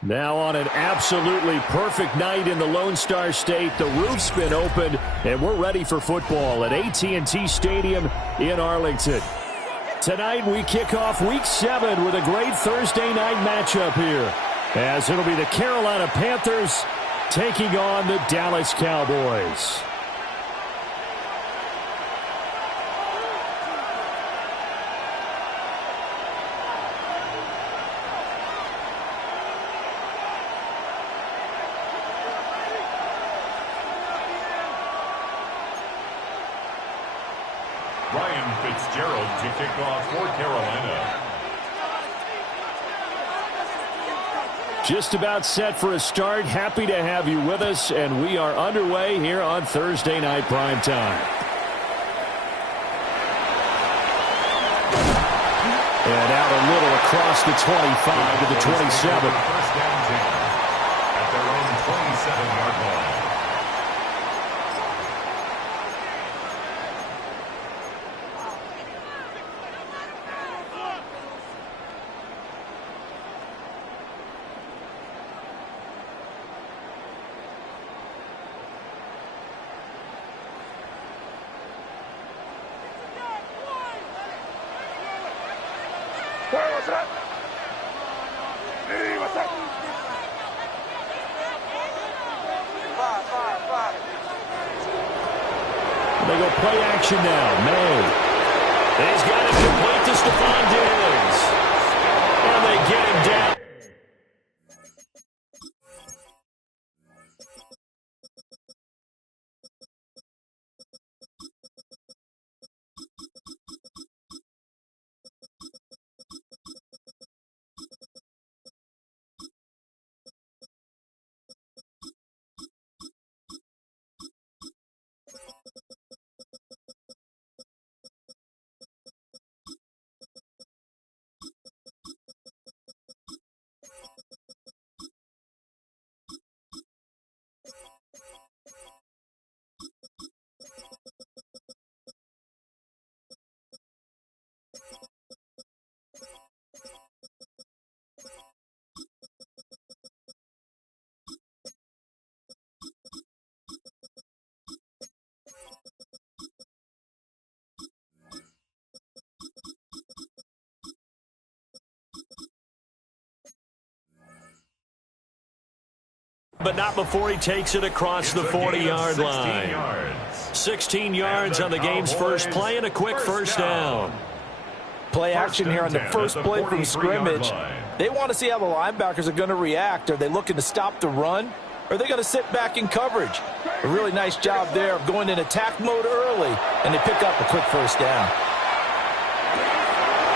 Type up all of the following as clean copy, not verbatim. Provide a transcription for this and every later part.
Now on an absolutely perfect night in the Lone Star State, the roof's been opened, and we're ready for football at AT&T Stadium in Arlington. Tonight we kick off Week 7 with a great Thursday night matchup here, as it'll be the Carolina Panthers taking on the Dallas Cowboys. Fitzgerald to kick off for Carolina. Just about set for a start. Happy to have you with us, and we are underway here on Thursday Night Primetime. And out a little across the 25 to the 27. First down 10 at their own 27-yard line. They go play action now. May. He's got it complete to Stephon Diggs. And they get him down. But not before he takes it across the 40-yard line. 16 yards on the game's first play and a quick first down. Play action here on the first play from scrimmage. They want to see how the linebackers are going to react. Are they looking to stop the run? Or are they going to sit back in coverage? A really nice job there of going in attack mode early, and they pick up a quick first down.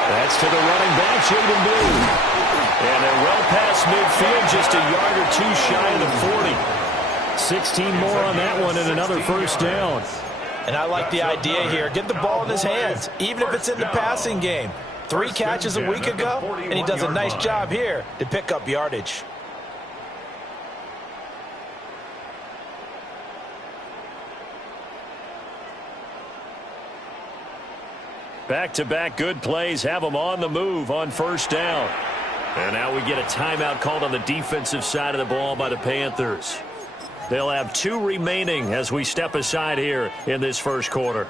That's to the running back, Jaden Blue. And they're well past midfield, just a yard or two shy of the 40. 16 more on that one and another first down. And I like the idea here. Get the ball in his hands, even if it's in the passing game. 3 catches a week ago, and he does a nice job here to pick up yardage. Back-to-back good plays have them on the move on first down. And now we get a timeout called on the defensive side of the ball by the Panthers. They'll have 2 remaining as we step aside here in this first quarter.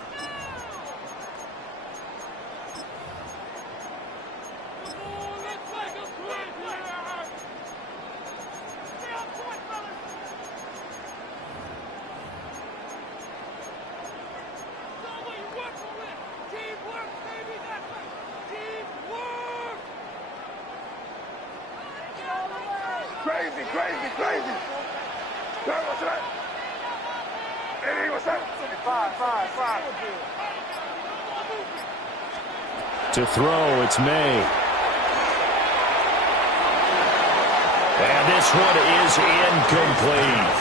To throw, it's May. And this one is incomplete.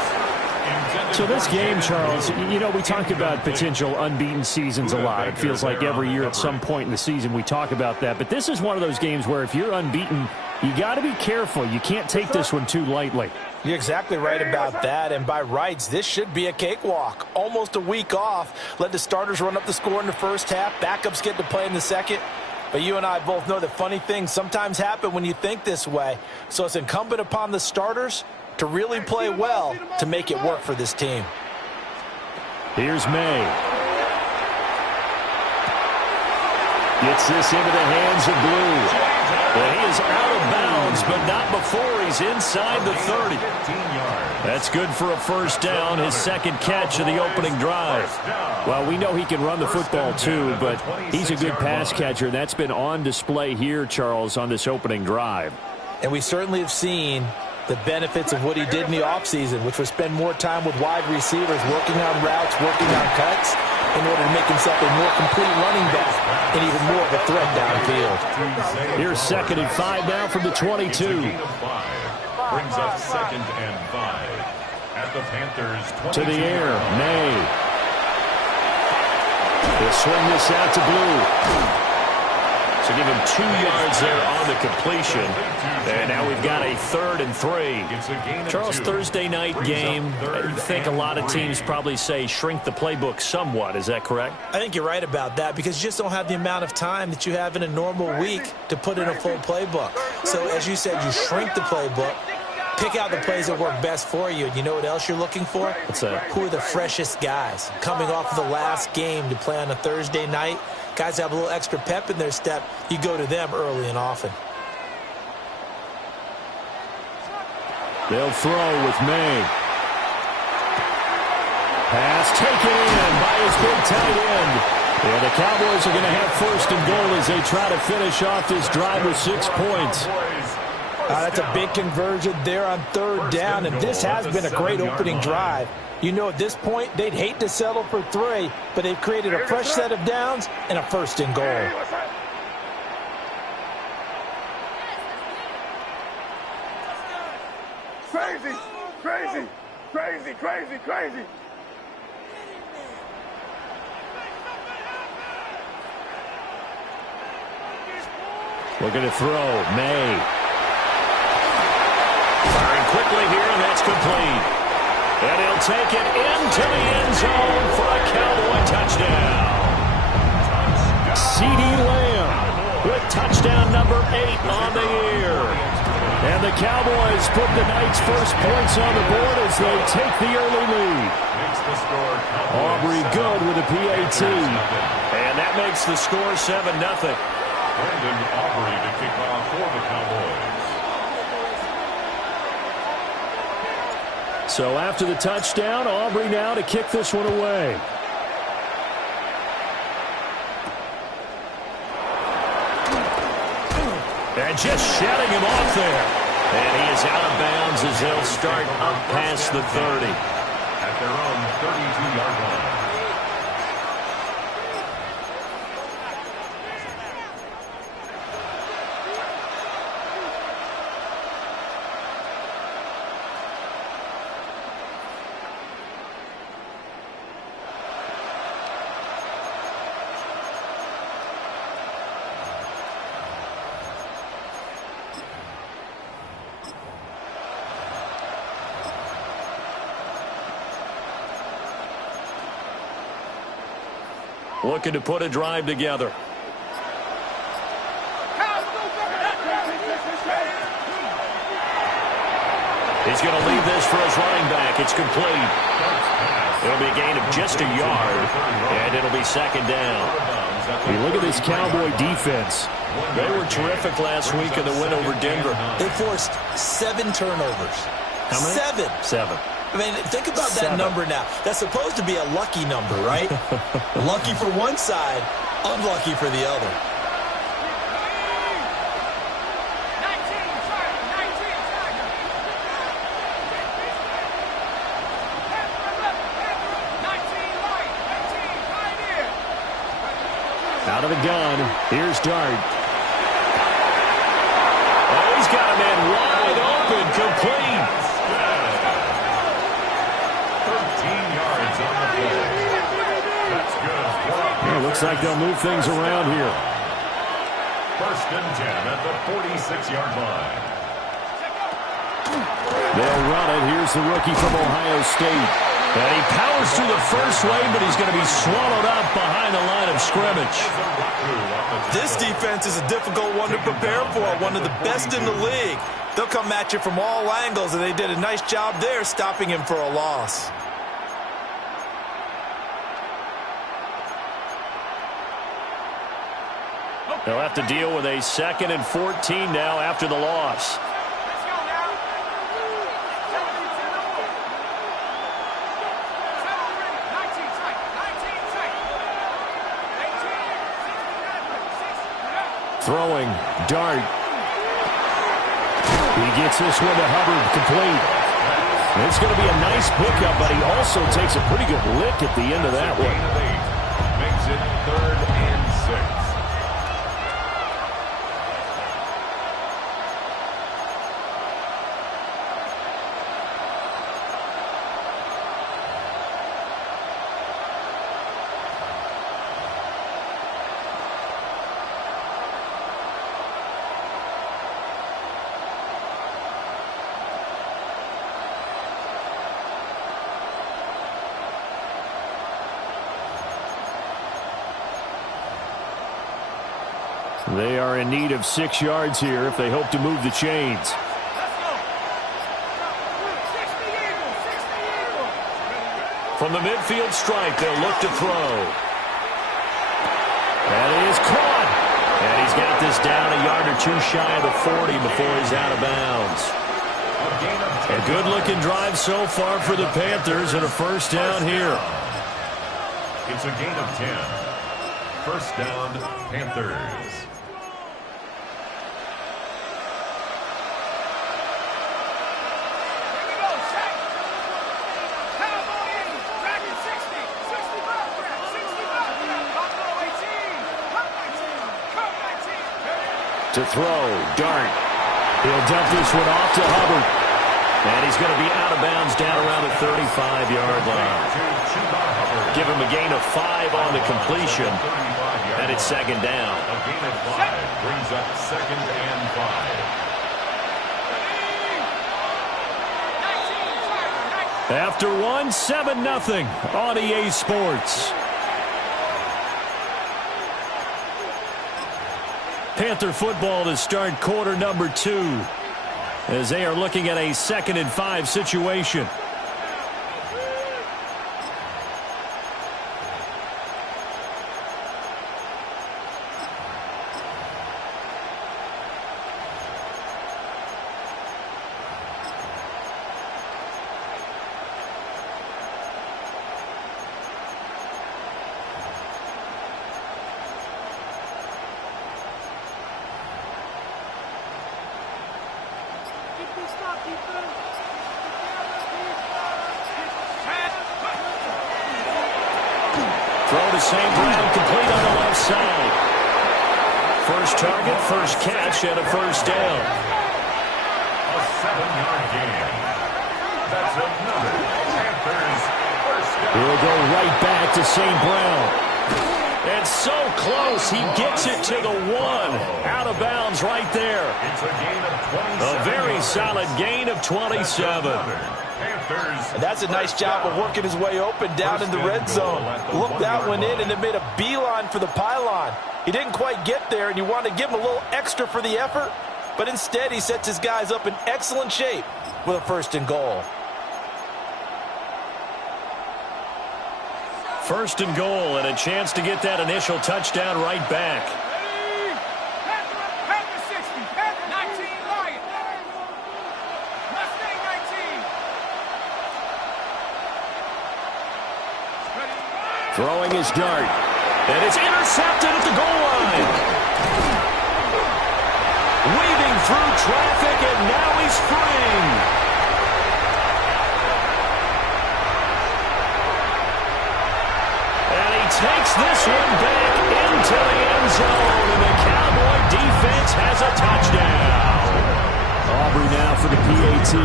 So this game, Charles, you know, we talk about potential unbeaten seasons a lot. It feels like every year at some point in the season we talk about that. But this is one of those games where if you're unbeaten, you got to be careful. You can't take this one too lightly. You're exactly right about that, and by rights, this should be a cakewalk. Almost a week off. Let the starters run up the score in the first half. Backups get to play in the second. But you and I both know that funny things sometimes happen when you think this way. So it's incumbent upon the starters to really play well to make it work for this team. Here's May. Gets this into the hands of Blue. Well, he is out of bounds, but not before he's inside the 30. That's good for a first down, his second catch of the opening drive. Well, we know he can run the football too, but he's a good pass catcher. That's been on display here, Charles, on this opening drive. And we certainly have seen the benefits of what he did in the offseason, which was spend more time with wide receivers, working on routes, working on cuts, in order to make himself a more complete running back and even more of a threat downfield. Here's 2nd and 5 now from the 22. Brings up 2nd and 5 at the Panthers' 22. To the air, May. They'll swing this out to Blue. So give him 2 yards there on the completion. And now we've got a 3rd and 3. Charles, Thursday night game, I think a lot of teams probably say shrink the playbook somewhat. Is that correct? I think you're right about that because you just don't have the amount of time that you have in a normal week to put in a full playbook. So as you said, you shrink the playbook, pick out the plays that work best for you. And you know what else you're looking for? What's that? Who are the freshest guys coming off of the last game to play on a Thursday night? Guys have a little extra pep in their step. You go to them early and often. They'll throw with May. Pass taken in by his big tight end. And the Cowboys are going to have 1st and goal as they try to finish off this drive with 6 points. That's a big conversion there on 3rd down, and this has been a great opening drive. You know, at this point, they'd hate to settle for 3, but they've created a fresh set of downs and a 1st and goal. Crazy, crazy, crazy, crazy, crazy. Looking to throw, May. Firing quickly here, and that's complete. And he'll take it into the end zone for a Cowboy touchdown. CeeDee Lamb with touchdown number 8 on the year. And the Cowboys put the night's first points on the board as they take the early lead. Aubrey good with a PAT. And that makes the score 7-0. Brandon Aubrey to kick off for the Cowboys. So after the touchdown, Aubrey now to kick this one away. And just shutting him off there. And he is out of bounds as they'll start up past the 30. At their own 32-yard line. Looking to put a drive together. He's going to leave this for his running back. It's complete. It'll be a gain of just a yard, and it'll be 2nd down. Hey, look at this Cowboy defense. They were terrific last week in the win over Denver. They forced 7 turnovers. How many? 7. I mean, think about that number now. That's supposed to be a lucky number, right? Lucky for one side, unlucky for the other. Out of the gun, here's Dart. Oh, he's got a man wide open, complete. 13 yards on the play. That's good. Yeah, looks like they'll move things around here. 1st and 10 at the 46-yard line. They'll run it. Here's the rookie from Ohio State. And he powers through the first lane, but he's going to be swallowed up behind the line of scrimmage. This defense is a difficult one to prepare for, one of the best in the league. They'll come at you from all angles, and they did a nice job there stopping him for a loss. They'll have to deal with a 2nd and 14 now after the loss. Throwing, Dart. He gets this one to Hubbard, complete. It's going to be a nice pickup, but he also takes a pretty good lick at the end of that one. Makes it 3rd and 6. They are in need of 6 yards here if they hope to move the chains. From the midfield stripe, they'll look to throw. That is caught. And he's got this down a yard or 2 shy of the 40 before he's out of bounds. A good-looking drive so far for the Panthers and a first down here. It's a gain of 10. First down, Panthers. To throw, Dart. He'll dump this one off to Hubbard. And he's going to be out of bounds down around the 35-yard line. Give him a gain of 5 on the completion. And it's 2nd down. A gain of 5 brings up 2nd and 5. After one, 7-0 on EA Sports. Panther football to start quarter number 2 as they are looking at a 2nd and 5 situation. Throw to St. Brown, complete on the left side. First target, first catch, and a first down. A 7-yard gain. That's another Panthers first down. He'll go right back to St. Brown. And so close, he gets it to the 1. Out of bounds right there. It's a gain of 27. A very solid gain of 27. And that's a nice job of working his way open down in the red zone. Looked that one in and then made a beeline for the pylon. He didn't quite get there, and you want to give him a little extra for the effort, but instead he sets his guys up in excellent shape with a 1st and goal. 1st and goal, and a chance to get that initial touchdown right back. Throwing his Dart. And it's intercepted at the goal line. Weaving through traffic, and now he's free. And he takes this one back into the end zone, and the Cowboy defense has a touchdown. Aubrey now for the PAT.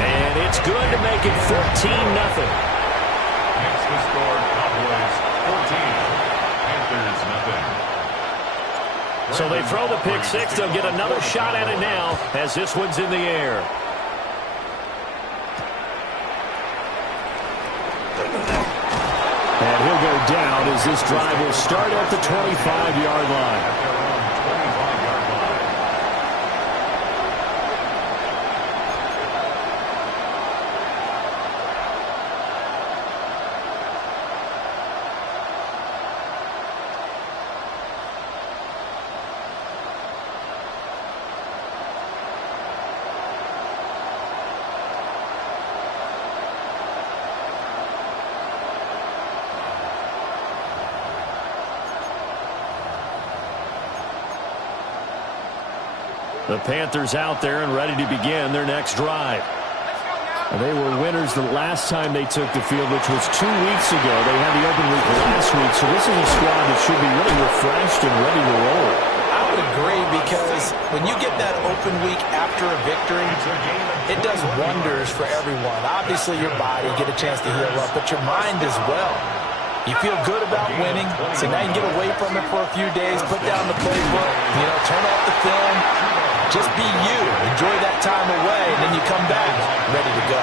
And it's good to make it 14-0. Makes the score Cowboys 14, Panthers nothing. So they throw the pick 6. They'll get another shot at it now as this one's in the air. as this drive will start at the 25-yard line. The Panthers out there and ready to begin their next drive. And they were winners the last time they took the field, which was 2 weeks ago. They had the open week last week, so this is a squad that should be really refreshed and ready to roll. I would agree, because when you get that open week after a victory, it does wonders for everyone. Obviously, your body, get a chance to heal up, but your mind as well. You feel good about winning, so now you can get away from it for a few days, put down the playbook, turn off the film. Just be you. Enjoy that time away, and then you come back ready to go.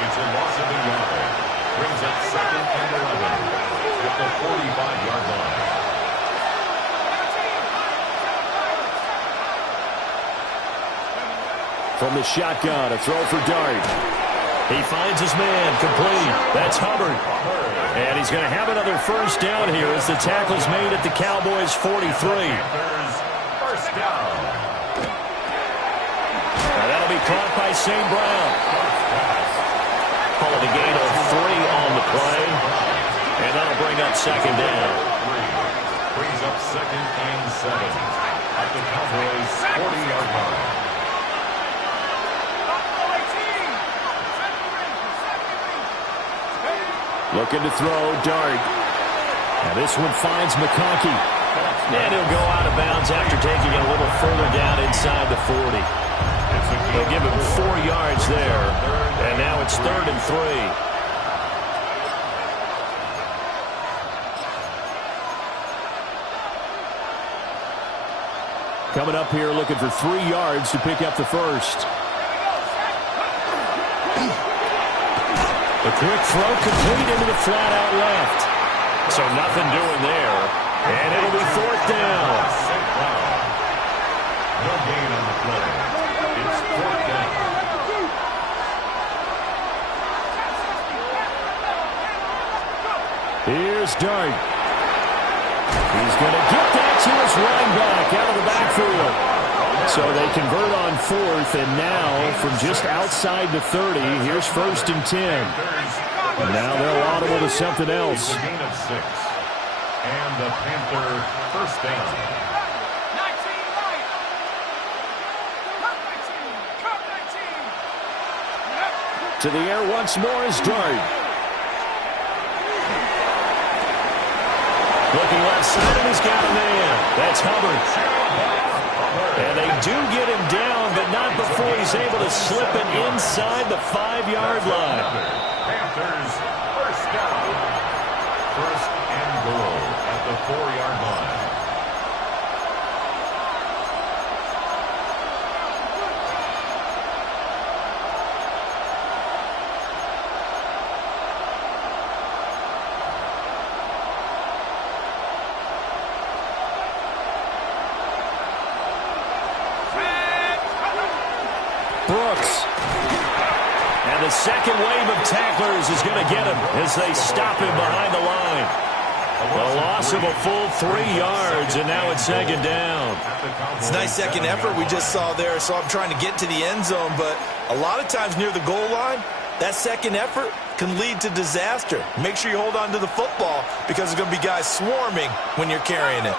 It's a loss of a yard. Brings up 2nd and 11 at the 45-yard line. From the shotgun, a throw for Dart. He finds his man, complete. That's Hubbard. And he's going to have another first down here as the tackle's made at the Cowboys' 43. First down. Now that'll be caught by St. Brown. Calling a gain of 3 on the play. And that'll bring up 2nd down. Brings up 2nd and 7 at the Cowboys' 40-yard line. Looking to throw, Dart. Now this one finds McConkey. And he'll go out of bounds after taking it a little further down inside the 40. They'll give him 4 yards there. And now it's 3rd and 3. Coming up here looking for 3 yards to pick up the first. The quick throw complete into the flat out left. So nothing doing there. And it'll be 4th down. No gain on the play. It's 4th down. Here's Dart. He's going to get that to his running back out of the backfield. So they convert on 4th, and now from just outside the 30, here's 1st and 10. And now they'll audible to something else. It's a gain of 6. And the Panther first down. To the air once more is Dart. Looking left side, and he's got a man. That's Hubbard. And they do get him down, but not before he's able to slip it inside the 5-yard line. Panthers first down. 1st and goal at the 4-yard line. Brooks. And the second wave of tacklers is going to get him as they stop him behind the line. A loss of a full 3 yards, and now it's 2nd down. It's a nice second effort we just saw there. So I'm trying to get to the end zone, but a lot of times near the goal line, that second effort can lead to disaster. Make sure you hold on to the football, because there's going to be guys swarming when you're carrying it.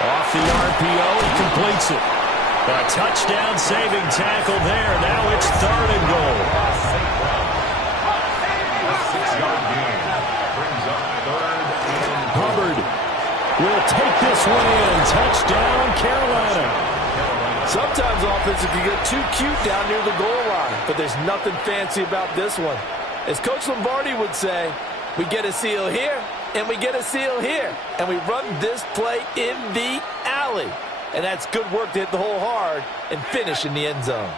Off the RPO, he completes it. A touchdown-saving tackle there. Now it's 3rd and goal. A 6-yard gain brings up 3rd and goal. Hubbard will take this one in. Touchdown, Carolina. Sometimes offenses can get too cute down near the goal line, but there's nothing fancy about this one. As Coach Lombardi would say, we get a seal here, and we get a seal here, and we run this play in the alley. And that's good work to hit the hole hard and finish in the end zone.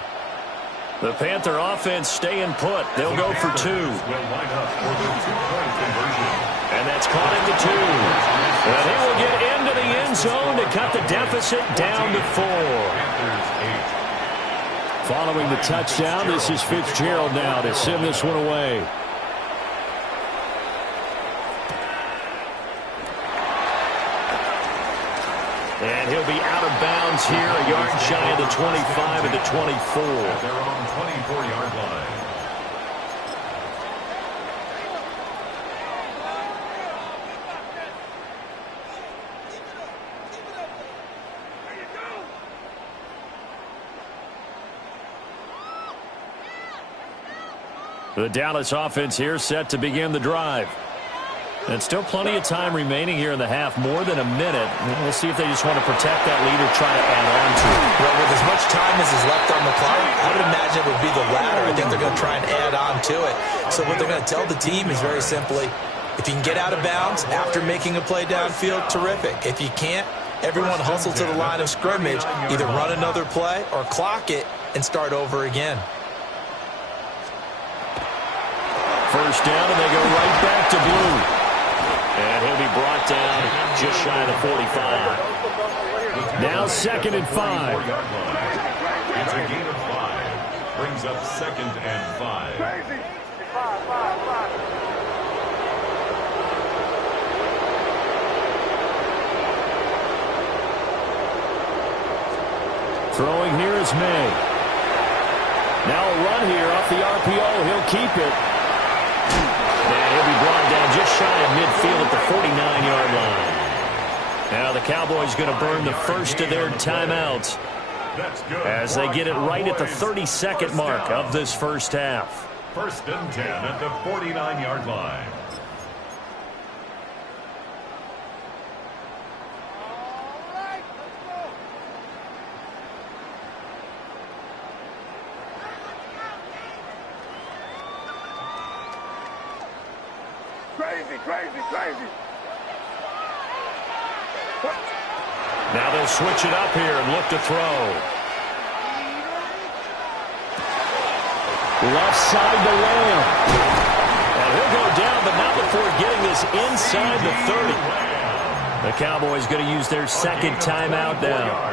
The Panther offense staying put. They'll go for 2. Will line up for the 2-point conversion. And that's caught into 2. And he will get into the end zone to cut the deficit down to 4. Panthers 8. Following the touchdown, this is Fitzgerald now to send this one away. And he'll be out of bounds here, a yard shy of the 25 and the 24. At their own 24-yard line. The Dallas offense here set to begin the drive. And still plenty of time remaining here in the half, more than a minute. We'll see if they just want to protect that lead or try to add on to it. Well, with as much time as is left on the clock, I would imagine it would be the latter. I think they're going to try and add on to it. So what they're going to tell the team is very simply, if you can get out of bounds after making a play downfield, terrific. If you can't, everyone hustle to the line of scrimmage, either run another play or clock it and start over again. First down, and they go right back to Blue. And he'll be brought down just shy of the 45. Now 2nd and 5. It's a gain of 5. Brings up 2nd and 5. Crazy. 5. Throwing here is May. Now a run here off the RPO. He'll keep it. And he'll be brought down just shy of midfield at the 49-yard line. Now the Cowboys going to burn the first of their timeouts as they get it right at the 32nd mark of this first half. 1st and 10 at the 49-yard line. Crazy. Now they'll switch it up here and look to throw. Left side to Lamb. And he'll go down, but not before getting this inside the 30. The Cowboys going to use their 2nd timeout now.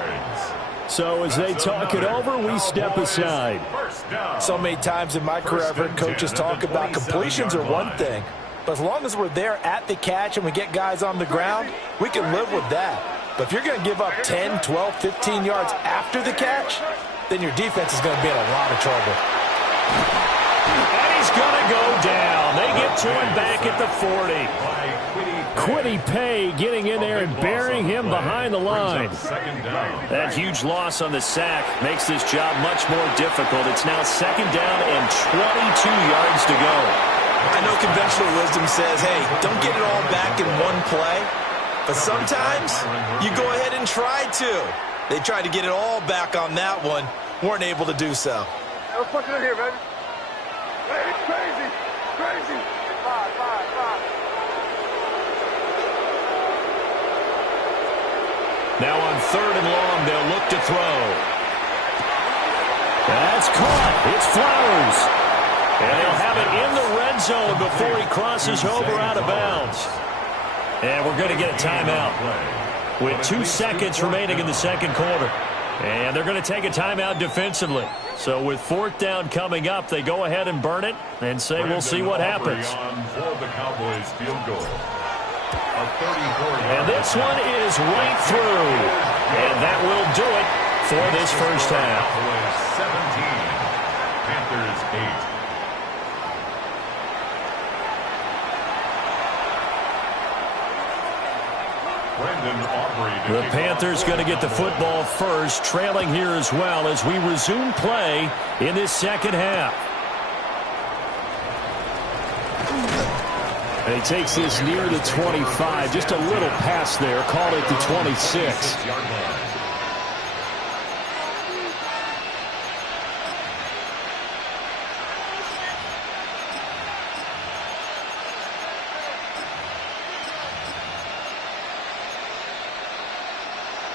So as they talk it over, we step aside. So many times in my career, I've heard coaches talk about completions are one thing. But as long as we're there at the catch and we get guys on the ground, we can live with that. But if you're going to give up 10, 12, 15 yards after the catch, then your defense is going to be in a lot of trouble. And he's going to go down. They get to him back at the 40. Kwity Paye getting in there and burying him behind the line. That huge loss on the sack makes this job much more difficult. It's now 2nd down and 22 yards to go. I know conventional wisdom says, hey, don't get it all back in one play. But sometimes you go ahead and try to. They tried to get it all back on that one. Weren't able to do so. Let's put it in here, baby. Crazy. 5. Now on 3rd and long, they'll look to throw. That's caught. It's Flowers. And they'll have it in the red zone before he crosses over out of bounds. And we're going to get a timeout with 2 seconds remaining in the 2nd quarter. And they're going to take a timeout defensively. So with 4th down coming up, they go ahead and burn it and say we'll see what happens. For the Cowboys field goal. And this one is right through. And that will do it for this first half. 17. Panthers 8. The Panthers going to get the football first, trailing here as well as we resume play in this 2nd half. And he takes this near the 25, just a little pass there, call it the 26.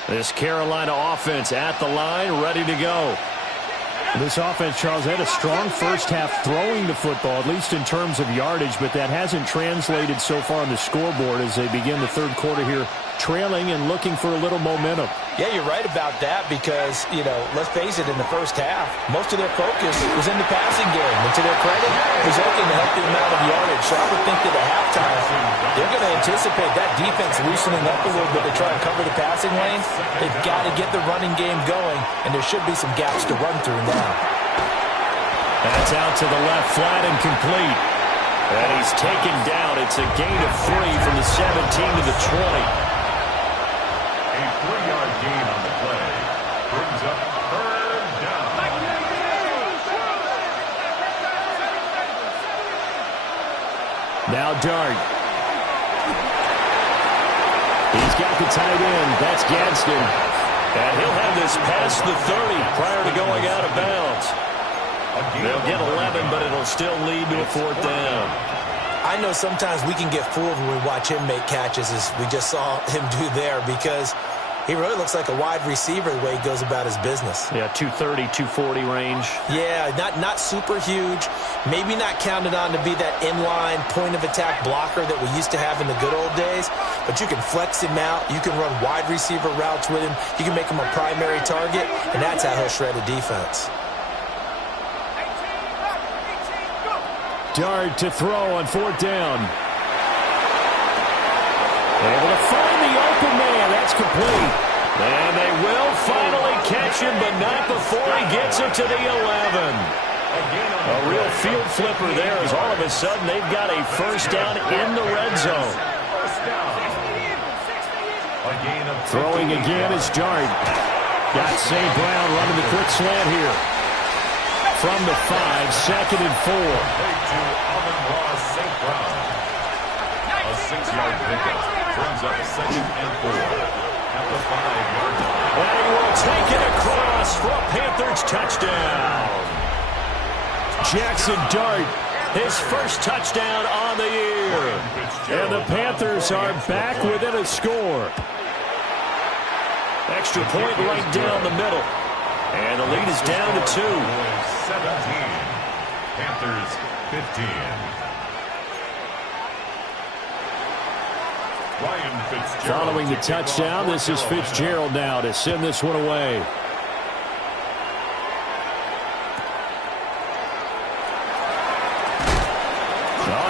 This Carolina offense at the line, ready to go. This offense, Charles, had a strong first half throwing the football, at least in terms of yardage, but that hasn't translated so far on the scoreboard as they begin the third quarter here, trailing and looking for a little momentum. Yeah, you're right about that because, let's face it, in the first half, most of their focus was in the passing game. And to their credit, it was okay to help the amount of yardage. So I would think that at halftime, they're going to anticipate that defense loosening up a little bit to try and cover the passing lane. They've got to get the running game going, and there should be some gaps to run through now. That's out to the left, flat and complete. And he's taken down. It's a gain of 3 from the 17 to the 20. A 3-yard gain on the play brings up third down. Now Dart. He's got the tight end. That's Gadsden. And he'll have this past the 30 prior to going out of bounds. They'll get 11, but it'll still lead to a 4th down. I know sometimes we can get fooled when we watch him make catches, as we just saw him do there, because he really looks like a wide receiver the way he goes about his business. Yeah, 230, 240 range. Yeah, not super huge. Maybe not counted on to be that inline point-of-attack blocker that we used to have in the good old days, but you can flex him out. You can run wide receiver routes with him. You can make him a primary target, and that's how he'll shred a defense. Dart to throw on 4th down. Able to find the open man. That's complete. And they will finally catch him, but not before he gets it to the 11. A real field flipper there, as all of a sudden they've got a 1st down in the red zone. Throwing again is Dart. Got St. Brown running the quick slant here. From the 5, 2nd and 4. St. Brown. A 6-yard pickup brings up 2nd and 4 at the 5-yard line. And he will take it across for a Panthers touchdown. Jackson Dart, his first touchdown on the year. And the Panthers are back within a score. Extra point right down the middle. And the lead is down to 2. 17. Panthers 15. Following the touchdown, this is Fitzgerald now to send this one away.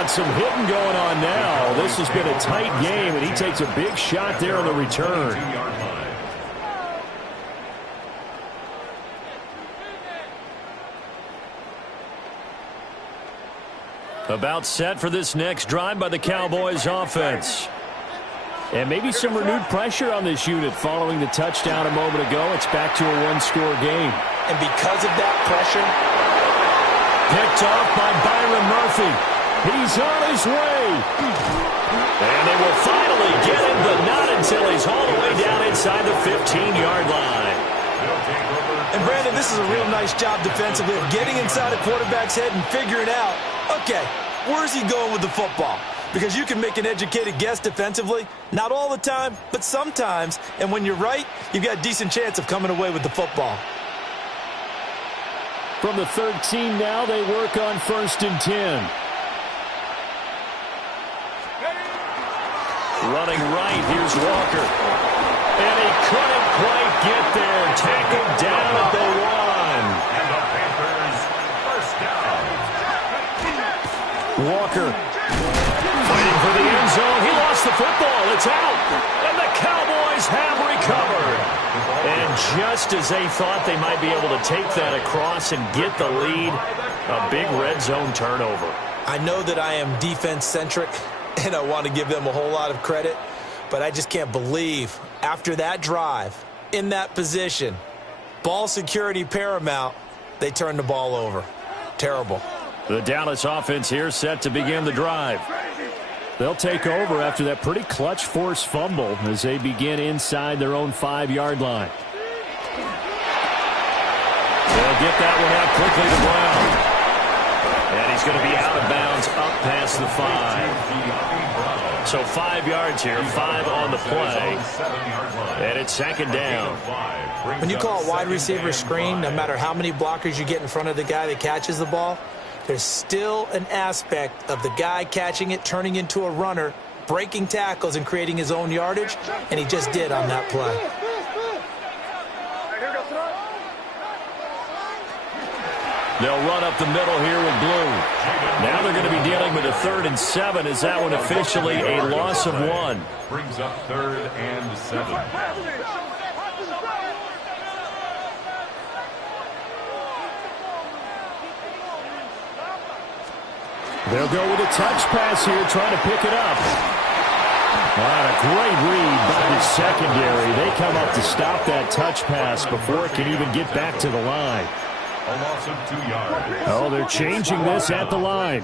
Some hitting going on now. This has been a tight game, and he takes a big shot there on the return. About set for this next drive by the Cowboys offense. And maybe some renewed pressure on this unit following the touchdown a moment ago. It's back to a one-score game. And because of that pressure, picked off by Byron Murphy. He's on his way. And they will finally get him, but not until he's all the way down inside the 15-yard line. And Brandon, this is a real nice job defensively of getting inside a quarterback's head and figuring out, okay, where's he going with the football? Because you can make an educated guess defensively, not all the time, but sometimes. And when you're right, you've got a decent chance of coming away with the football. From the 13 now, they work on 1st and 10. Running right, here's Walker. And he couldn't quite get there. Tackled down at the 1. And the Panthers first down. Walker fighting for the end zone. He lost the football. It's out. And the Cowboys have recovered. And just as they thought they might be able to take that across and get the lead, a big red zone turnover. I know that I am defense-centric, and I want to give them a whole lot of credit, but I just can't believe after that drive, in that position, ball security paramount, they turned the ball over. Terrible. The Dallas offense here set to begin the drive. They'll take over after that pretty clutch forced fumble as they begin inside their own 5-yard line. They'll get that one out quickly to Brown. And he's going to be out of bounds up past the 5. So So 5 yards here, 5 on the play. And it's second down. When you call a wide receiver screen, no matter how many blockers you get in front of the guy that catches the ball, there's still an aspect of the guy catching it, turning into a runner, breaking tackles and creating his own yardage, and he just did on that play. They'll run up the middle here with blue. Now they're going to be dealing with a 3rd and 7. Is that one officially a loss of 1? Brings up 3rd and 7. They'll go with a touch pass here, trying to pick it up. What a great read by the secondary. They come up to stop that touch pass before it can even get back to the line. A loss of 2 yards. Oh, they're changing this at the line.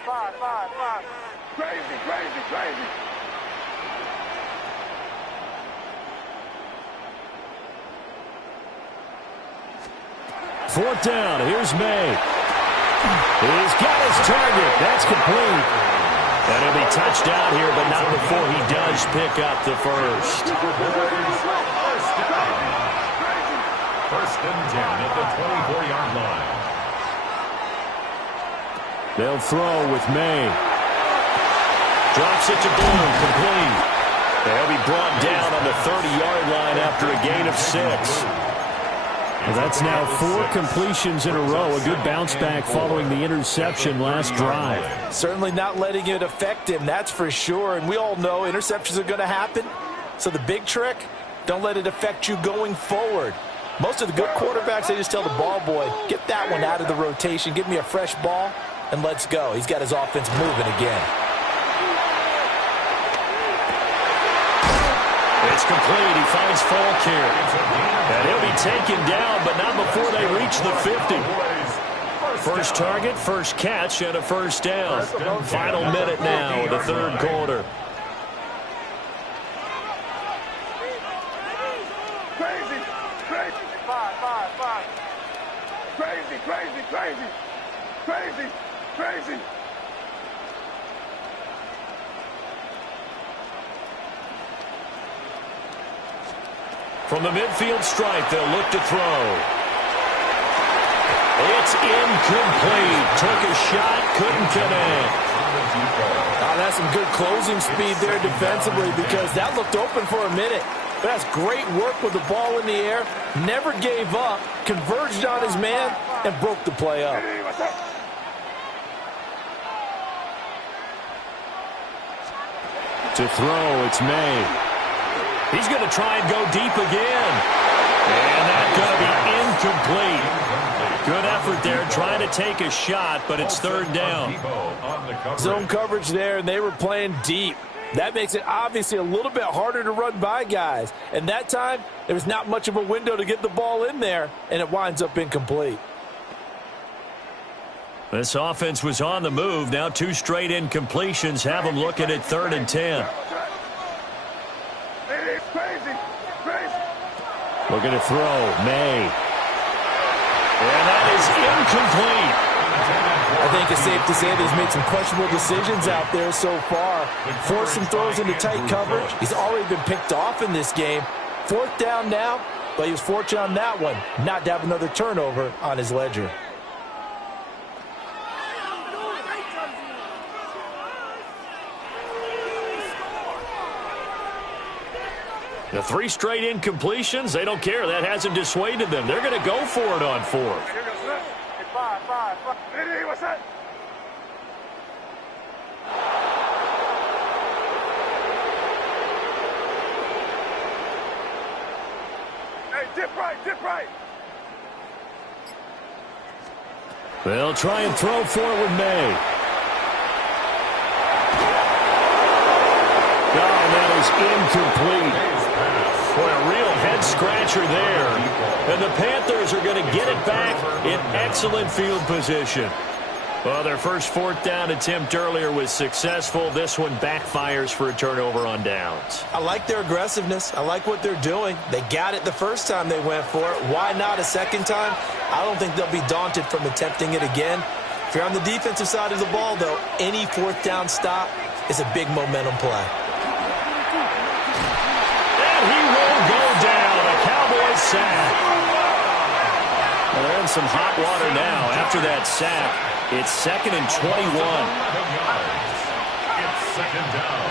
Five. Crazy. 4th down. Here's May. He's got his target. That's complete. And he'll be touched down here, but not before he does pick up the first. 1st and 10 at the 24-yard line. They'll throw with May. Drops it to Blue, complete. They'll be brought down on the 30-yard line after a gain of 6. Well, that's now 4 completions in a row. A good bounce back following the interception last drive. Certainly not letting it affect him, that's for sure. And we all know interceptions are going to happen. So the big trick, don't let it affect you going forward. Most of the good quarterbacks, they just tell the ball boy, get that one out of the rotation, give me a fresh ball, and let's go. He's got his offense moving again. It's complete. He finds Falk here. And he'll be taken down, but not before they reach the 50. First target, first catch, and a first down. Final minute now of the 3rd quarter. Crazy. Crazy. From the midfield stripe, they'll look to throw. It's incomplete. Took a shot, couldn't connect. That's some good closing speed there defensively, because that looked open for a minute. But that's great work with the ball in the air. Never gave up, converged on his man, and broke the play up. To throw, it's May. He's going to try and go deep again. And that's going to be incomplete. Good effort there, trying to take a shot, but it's 3rd down. Zone coverage there, and they were playing deep. That makes it obviously a little bit harder to run by guys. And that time, there was not much of a window to get the ball in there, and it winds up incomplete. This offense was on the move. Now 2 straight incompletions have them looking at 3rd and 10. Looking to throw, May. And that is incomplete. I think it's safe to say that he's made some questionable decisions out there so far. Forced some throws into tight coverage. He's already been picked off in this game. 4th down now, but he was fortunate on that one not to have another turnover on his ledger. The 3 straight incompletions, they don't care. That hasn't dissuaded them. They're going to go for it on 4th. Hey, dip right. They'll try and throw forward May. Oh, that is incomplete. Boy, a real head-scratcher there. And the Panthers are going to get it back in excellent field position. Well, their first 4th down attempt earlier was successful. This one backfires for a turnover on downs. I like their aggressiveness. I like what they're doing. They got it the first time they went for it. Why not a second time? I don't think they'll be daunted from attempting it again. you're on the defensive side of the ball, though, any fourth down stop is a big momentum play. And he will go down. A Cowboys sack. Well, they're in some hot water now after that sack. It's 2nd and 21. It's 2nd down.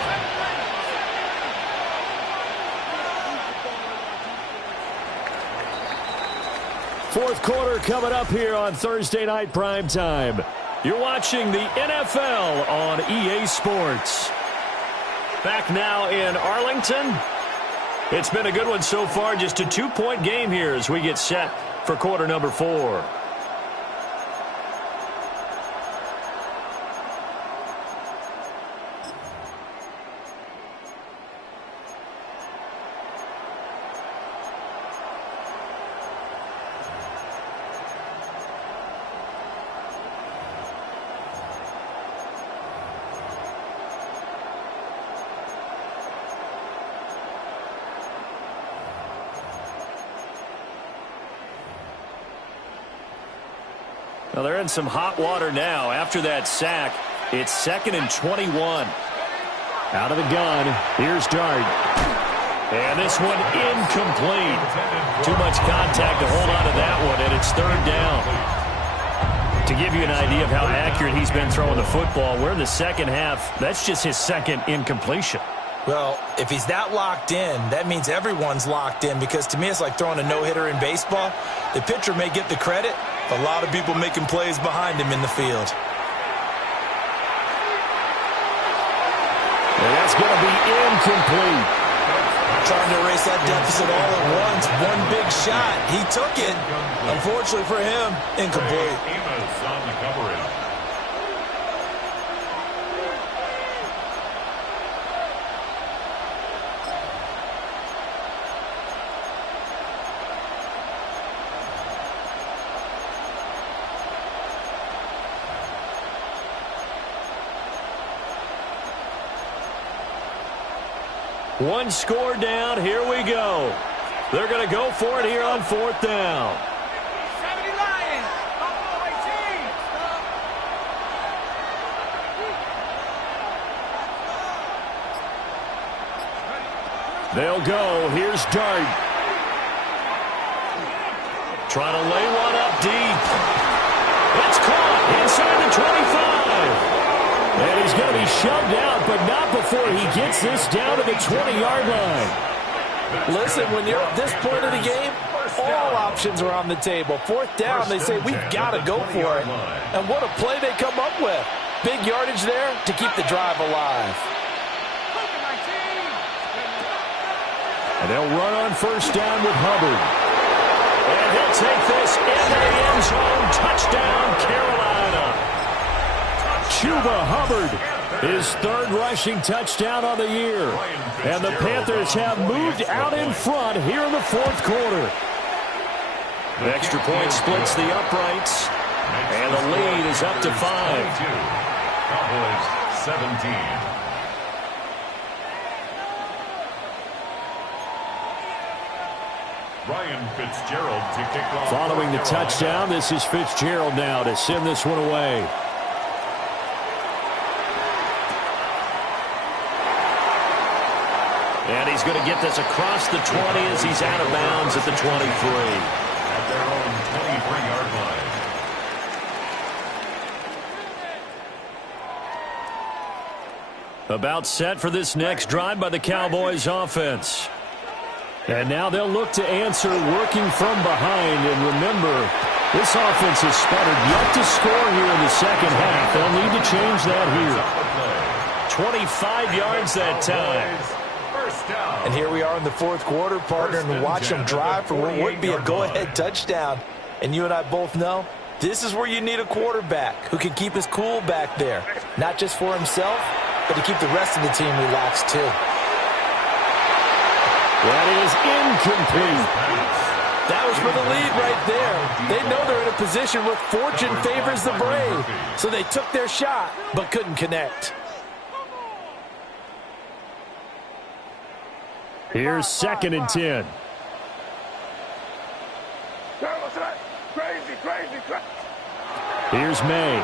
Fourth quarter coming up here on Thursday Night Primetime. You're watching the NFL on EA Sports. Back now in Arlington. It's been a good one so far. Just a 2-point game here as we get set for quarter number 4. Well, they're in some hot water now after that sack. It's 2nd and 21. Out of the gun. Here's Dart. And this one incomplete. Too much contact to hold on to that one, and it's 3rd down. To give you an idea of how accurate he's been throwing the football, we're in the second half. That's just his 2nd incompletion. Well, if he's that locked in, that means everyone's locked in, because to me it's like throwing a no-hitter in baseball. The pitcher may get the credit, but a lot of people making plays behind him in the field. And that's going to be incomplete. Trying to erase that deficit all at once. One big shot. He took it. Unfortunately for him, incomplete. Amos on the coverage. One score down. Here we go. They're going to go for it here on 4th down. 70 Lions. They'll go. Here's Dart. Trying to lay one up deep. It's caught inside the 25. And he's going to be shoved out, but not before he gets this down to the 20-yard line. Listen, when you're at this point of the game, all options are on the table. 4th down, they say, we've got to go for it. And what a play they come up with. Big yardage there to keep the drive alive. And they'll run on 1st down with Hubbard. And he'll take this into the end zone. Touchdown, Carolina. Chuba Hubbard, his 3rd rushing touchdown on the year. And the Panthers have moved out in front here in the 4th quarter. The extra point splits the uprights. And the lead is up to 5. Cowboys 17. Ryan Fitzgerald to kick off. Following the touchdown, this is Fitzgerald now to send this one away. And he's going to get this across the 20 as he's out of bounds at the 23. At their own 23-yard line. About set for this next drive by the Cowboys offense. And now they'll look to answer working from behind. And remember, this offense has sputtered yet to score here in the second half. They'll need to change that here. 25 yards that time. And here we are in the 4th quarter, partner, and watch them drive for what would be a go-ahead touchdown. And you and I both know this is where you need a quarterback who can keep his cool back there. Not just for himself, but to keep the rest of the team relaxed too. That is incomplete. That was for the lead right there. They know they're in a position where fortune favors the brave. So they took their shot, but couldn't connect. Here's 2nd and 10. Here's May.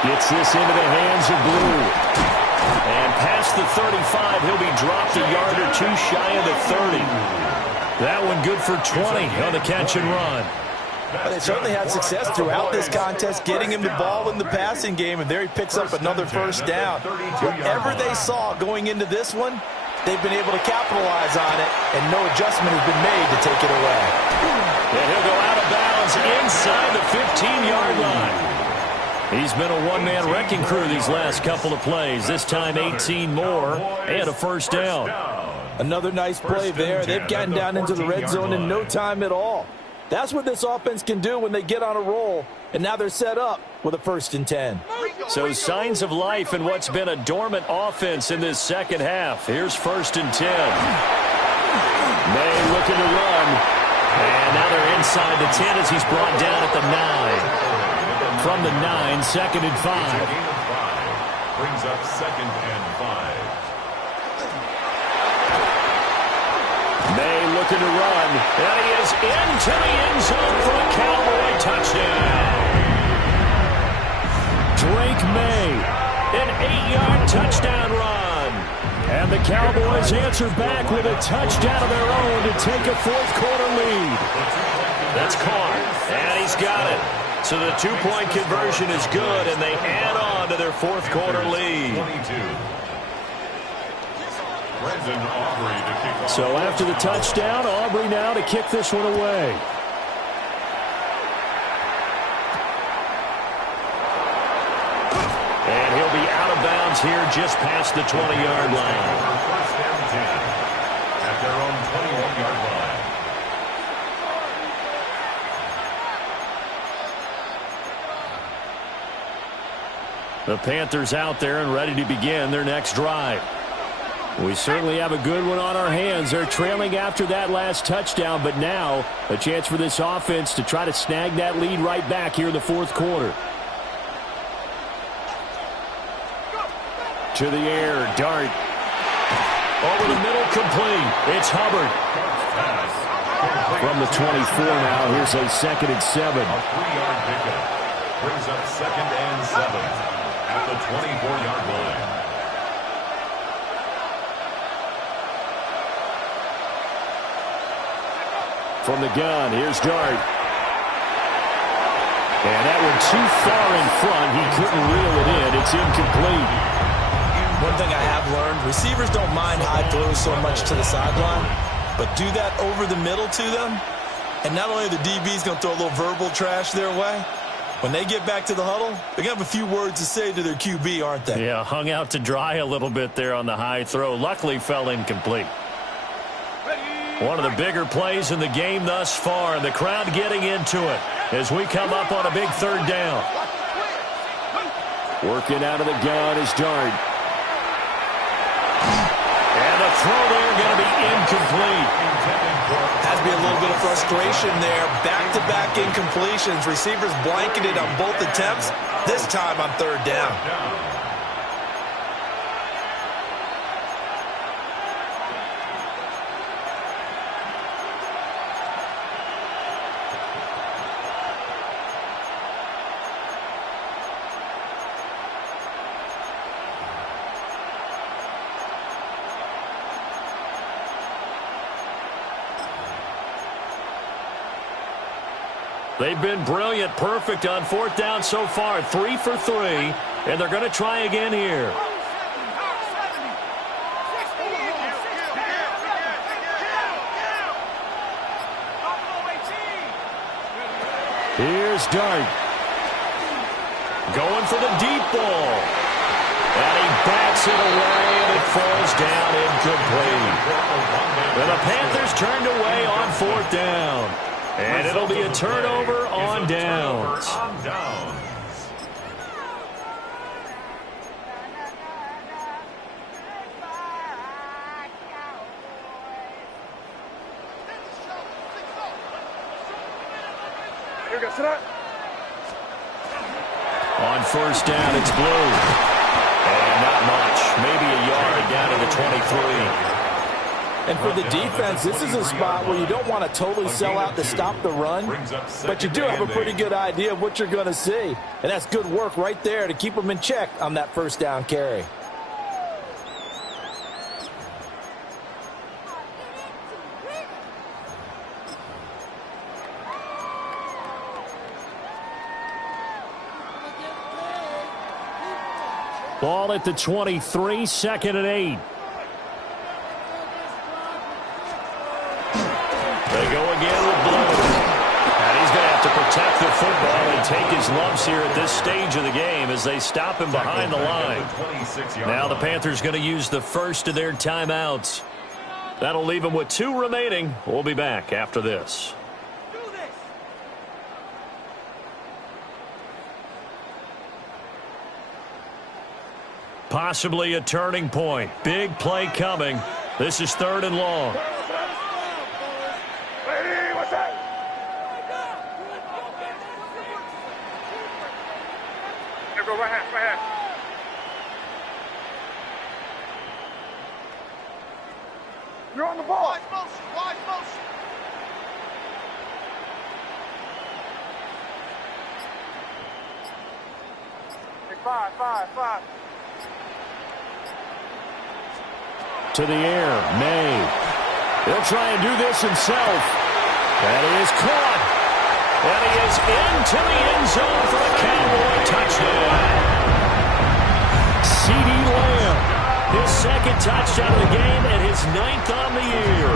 Gets this into the hands of Blue. And past the 35, he'll be dropped a yard or two shy of the 30. That one good for 20 on the catch and run. Well, they certainly had success throughout this contest, getting him the ball in the passing game, and there he picks up another first down. Whatever they saw going into this one, they've been able to capitalize on it, and no adjustment has been made to take it away. And he'll go out of bounds inside the 15-yard line. He's been a one-man wrecking crew these last couple of plays. This time 18 more and a first down. Another nice play there. They've gotten down into the red zone in no time at all. That's what this offense can do when they get on a roll, and now they're set up with a 1st and 10. So signs of life in what's been a dormant offense in this second half. Here's 1st and 10. May looking to run. And now they're inside the 10 as he's brought down at the 9. From the 9, 2nd and 5. Brings up 2nd and 5. May looking to run. And he is into the end zone for a Cowboy touchdown. Drake May, an 8-yard touchdown run. And the Cowboys answer back with a touchdown of their own to take a 4th-quarter lead. That's caught, and he's got it. So the 2-point conversion is good, and they add on to their 4th-quarter lead. So after the touchdown, Aubrey now to kick this one away. And he'll be out of bounds here just past the 20-yard line. First down 10 at their own 21-yard line. The Panthers out there and ready to begin their next drive. We certainly have a good one on our hands. They're trailing after that last touchdown, but now a chance for this offense to try to snag that lead right back here in the 4th quarter. To the air, Dart. Over the middle, complete. It's Hubbard. From the 24 now, here's a 2nd and 7. A 3-yard pickup. Brings up 2nd and 7 at the 24-yard line. From the gun, here's Dart. And that one too far in front. He couldn't reel it in. It's incomplete. One thing I have learned, receivers don't mind high throws so much to the sideline, but do that over the middle to them, and not only are the DBs going to throw a little verbal trash their way, when they get back to the huddle, they're going to have a few words to say to their QB, aren't they? Yeah, hung out to dry a little bit there on the high throw. Luckily fell incomplete. One of the bigger plays in the game thus far, and the crowd getting into it as we come up on a big 3rd down. Working out of the gun is Dart. And the throw there going to be incomplete. Has to be a little bit of frustration there. Back-to-back incompletions. Receivers blanketed on both attempts, this time on 3rd down. They've been brilliant, perfect on 4th down so far. 3 for 3, and they're going to try again here. Here's Dart. Going for the deep ball. And he bats it away, and it falls down incomplete. And the Panthers turned away on 4th down. And it'll be a turnover on downs. On 1st down, it's Blue. And not much. Maybe a yard down to the 23. And for the defense, this is a spot where you don't want to totally sell out to stop the run, but you do have a pretty good idea of what you're going to see. And that's good work right there to keep them in check on that first down carry. Ball at the 23, 2nd and 8. They go again with Blue. And he's going to have to protect the football and take his lumps here at this stage of the game as they stop him behind the line. Now the Panthers going to use the first of their timeouts. That'll leave them with 2 remaining. We'll be back after this. Possibly a turning point. Big play coming. This is 3rd and long. Hey, what's that? Here, go right hand, right hand. You're on the ball. Wide motion, wide motion. Hey, 5. To the air, May. He'll try and do this himself. And he is caught. And he is into the end zone for a Cowboy touchdown. C.D. Lamb, his 2nd touchdown of the game and his 9th on the year.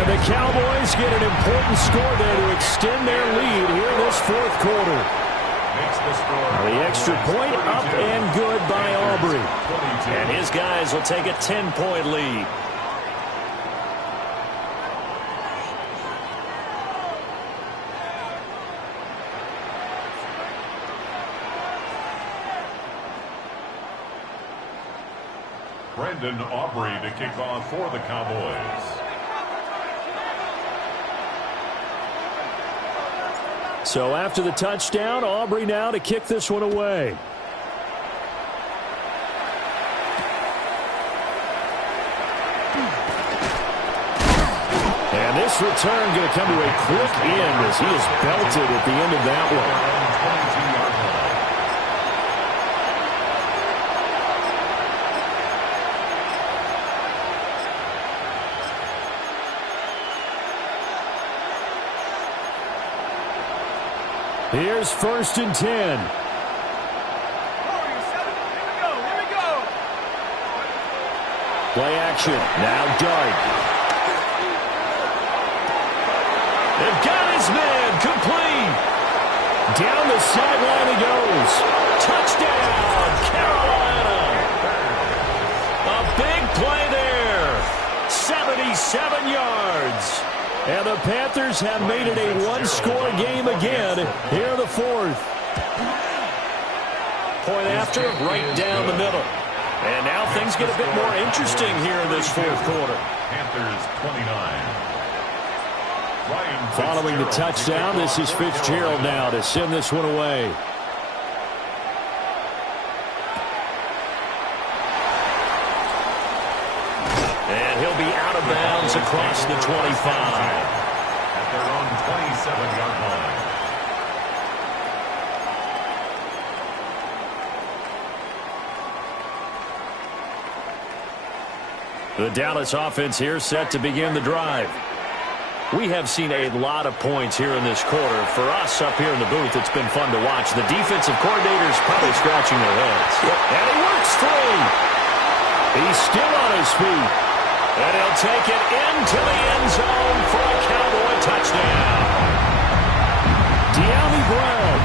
And the Cowboys get an important score there to extend their lead here in this 4th quarter. The extra point up and good by Aubrey. And his guys will take a 10-point lead. Brandon Aubrey to kick off for the Cowboys. So after the touchdown, Aubrey now to kick this one away. And this return going to come to a quick end as he is belted at the end of that one. Here's 1st and 10. Here we go. Play action. Now Dart. They've got his man complete. Down the sideline he goes. Touchdown, Carolina. A big play there. 77 yards. And the Panthers have made it a one-score game again here in the 4th. Point after, right down the middle. And now things get a bit more interesting here in this 4th quarter. Panthers 29. Following the touchdown, this is Fitzgerald now to send this one away. And he'll be out of bounds across the 25. At their own 27-yard line. The Dallas offense here set to begin the drive. We have seen a lot of points here in this quarter. For us up here in the booth, it's been fun to watch. The defensive coordinators probably scratching their heads. And he works free. He's still on his feet. And he'll take it into the end zone for a Cowboy touchdown. De'Ami Brown,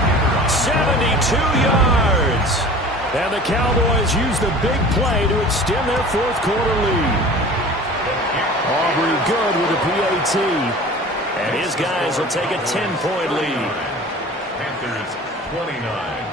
72 yards. And the Cowboys use the big play to extend their 4th quarter lead. Aubrey good with a PAT. And his guys will take a 10-point lead. Panthers 29.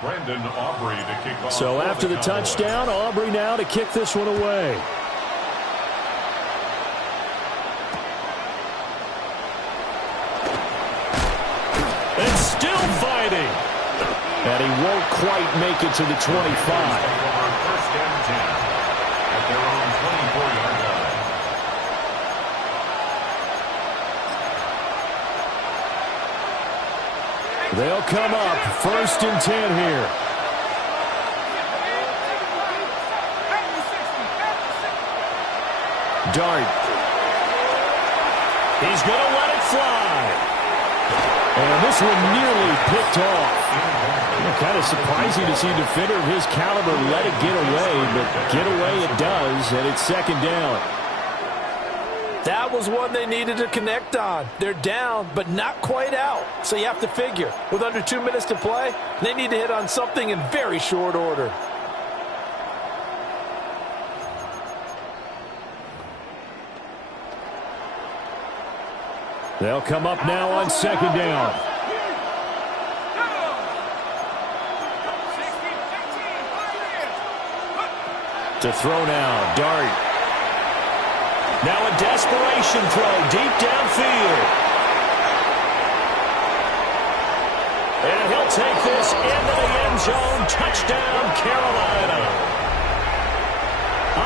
Brandon Aubrey to kick off. So after the touchdown, Aubrey now to kick this one away. And he won't quite make it to the 25. First and 10 at their own 24-yard line. They'll come up first and 10 here. Dart. He's going to let it fly. And this one nearly picked off. Kind of surprising to see a defender of his caliber let it get away, but get away it does, and it's second down. That was one they needed to connect on. They're down, but not quite out. So you have to figure, with under 2 minutes to play, they need to hit on something in very short order. They'll come up now on second down. To throw now, Dart. Now a desperation throw deep downfield. And he'll take this into the end zone. Touchdown, Carolina.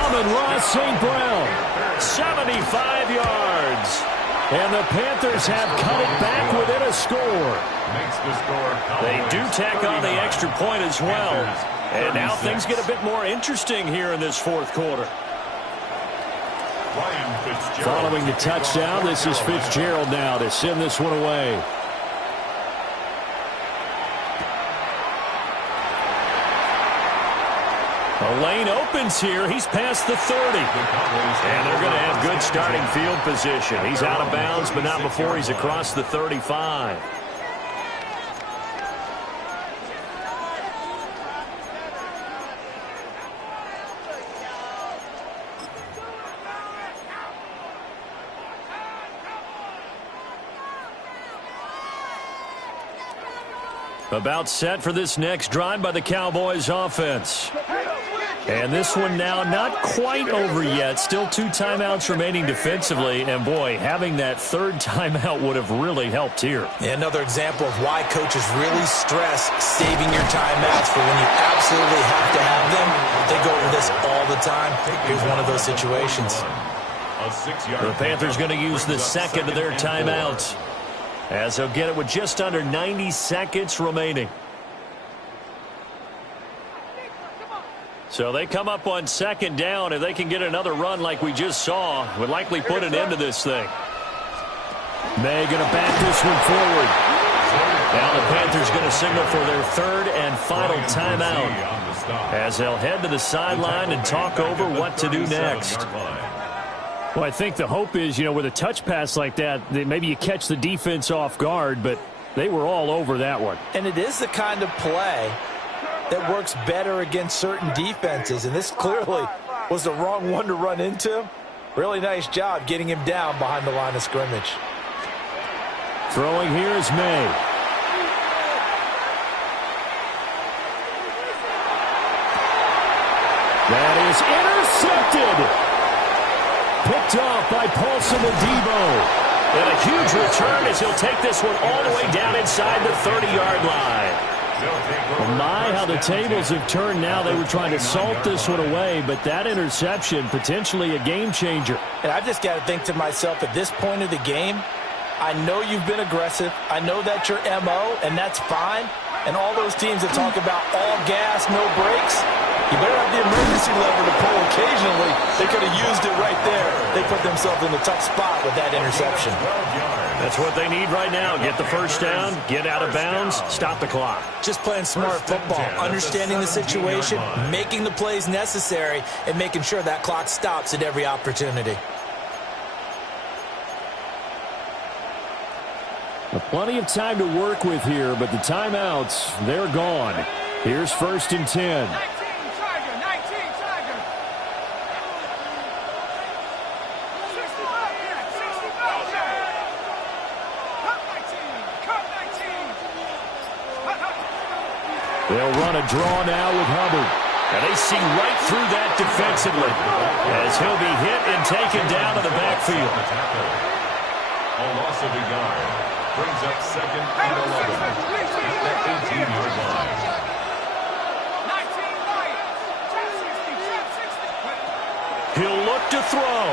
Amon-Ra St. Brown, 75 yards. And the Panthers have cut it back within a score. Makes the score. They do tack on the extra point as well. And now things get a bit more interesting here in this fourth quarter. Following the touchdown, this is Fitzgerald now to send this one away. The lane opens here. He's past the 30. And they're going to have good starting field position. He's out of bounds, but not before he's across the 35. About set for this next drive by the Cowboys offense. And this one now not quite over yet. Still 2 timeouts remaining defensively. And, boy, having that third timeout would have really helped here. Another example of why coaches really stress saving your timeouts for when you absolutely have to have them. They go over this all the time. Here's one of those situations. The Panthers going to use the second of their timeouts, as they'll get it with just under 90 seconds remaining. So they come up on second down. If they can get another run like we just saw, would likely put an end to this thing. May going to back this one forward. Now the Panthers going to signal for their third and final timeout, as they'll head to the sideline and talk over what to do next. Well, I think the hope is, with a touch pass like that maybe you catch the defense off guard, but they were all over that one. And it is the kind of play that works better against certain defenses, and this clearly was the wrong one to run into. Really nice job getting him down behind the line of scrimmage. Throwing here is May. That is intercepted. Picked off by Paulson Adebo. And a huge return as he'll take this one all the way down inside the 30-yard line. Well, my, how the tables have turned now. They were trying to salt this one away, but that interception, potentially a game changer. And I've just got to think to myself, at this point of the game, I know you've been aggressive. I know that's your MO, and that's fine. And all those teams that talk about all gas, no brakes, you better have the emergency lever to pull occasionally. They could have used it right there. They put themselves in a tough spot with that interception. That's what they need right now. Get the first down, get out of bounds, stop the clock. Just playing smart football, understanding the situation, making the plays necessary, and making sure that clock stops at every opportunity. Plenty of time to work with here, but the timeouts, they're gone. Here's first and 10. They'll run a draw now with Hubbard. And they see right through that defensively, as he'll be hit and taken down to the backfield. A loss of a yard. Brings up second and 11 at the 18-yard line. He'll look to throw.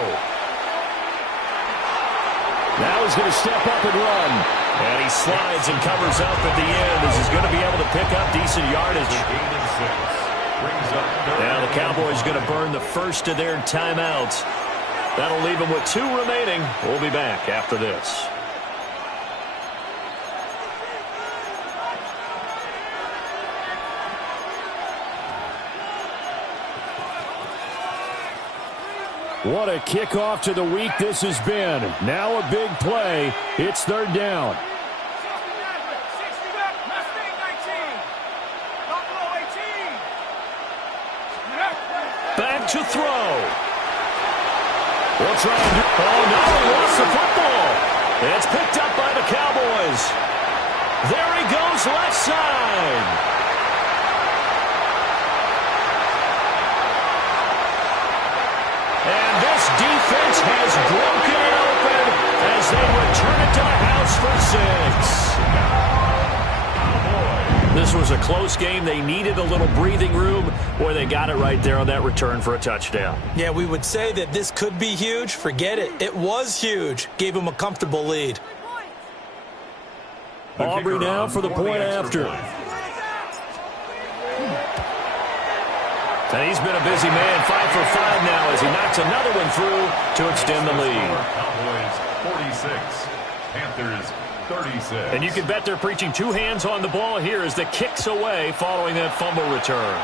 Now he's going to step up and run. And he slides and covers up at the end as he's going to be able to pick up decent yardage. Now the Cowboys are going to burn the first of their timeouts. That'll leave them with 2 remaining. We'll be back after this. What a kickoff to the week this has been. Now a big play. It's 3rd down. Back to throw. We'll try and do... Oh, no, he lost the football. It's picked up by the Cowboys. There he goes, left side. And this defense has broken it open as they return it to the house for 6. This was a close game. They needed a little breathing room, or they got it right there on that return for a touchdown. Yeah, we would say that this could be huge. Forget it. It was huge. Gave them a comfortable lead. Aubrey now for the point after. And he's been a busy man, 5 for 5 now as he knocks another one through to extend the lead. Cowboys 46, Panthers 36. And you can bet they're preaching 2 hands on the ball here as the kick's away following that fumble return.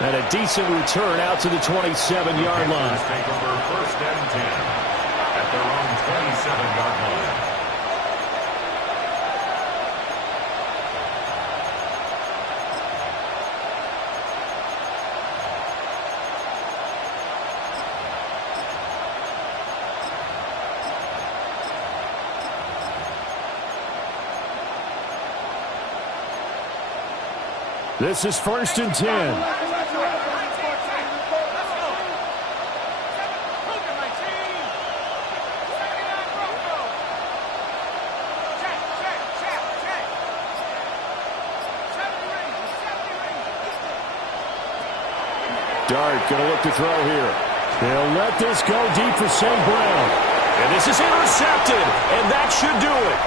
And a decent return out to the 27-yard line. Take over 1st and 10 at their own 27-yard line. This is 1st and 10. Dart going to look to throw here. They'll let this go deep for St. Brown. And this is intercepted, and that should do it.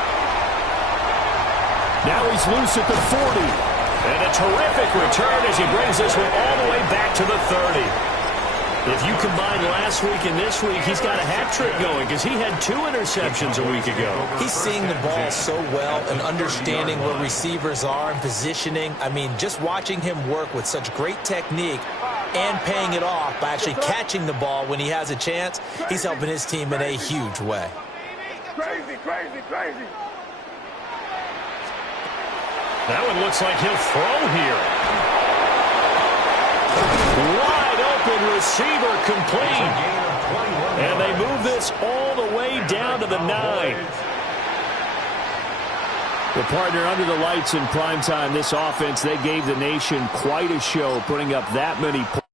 Now he's loose at the 40. And a terrific return as he brings this one all the way back to the 30. If you combine last week and this week, he's got a hat trick going because he had 2 interceptions a week ago. He's seeing the ball so well and understanding where receivers are and positioning. I mean, just watching him work with such great technique and paying it off by actually catching the ball when he has a chance, he's helping his team in a huge way. Crazy, crazy, crazy. That one looks like he'll throw here. Wide open receiver complete. And they move this all the way down to the 9. The partner under the lights in primetime, this offense, they gave the nation quite a show, putting up that many points.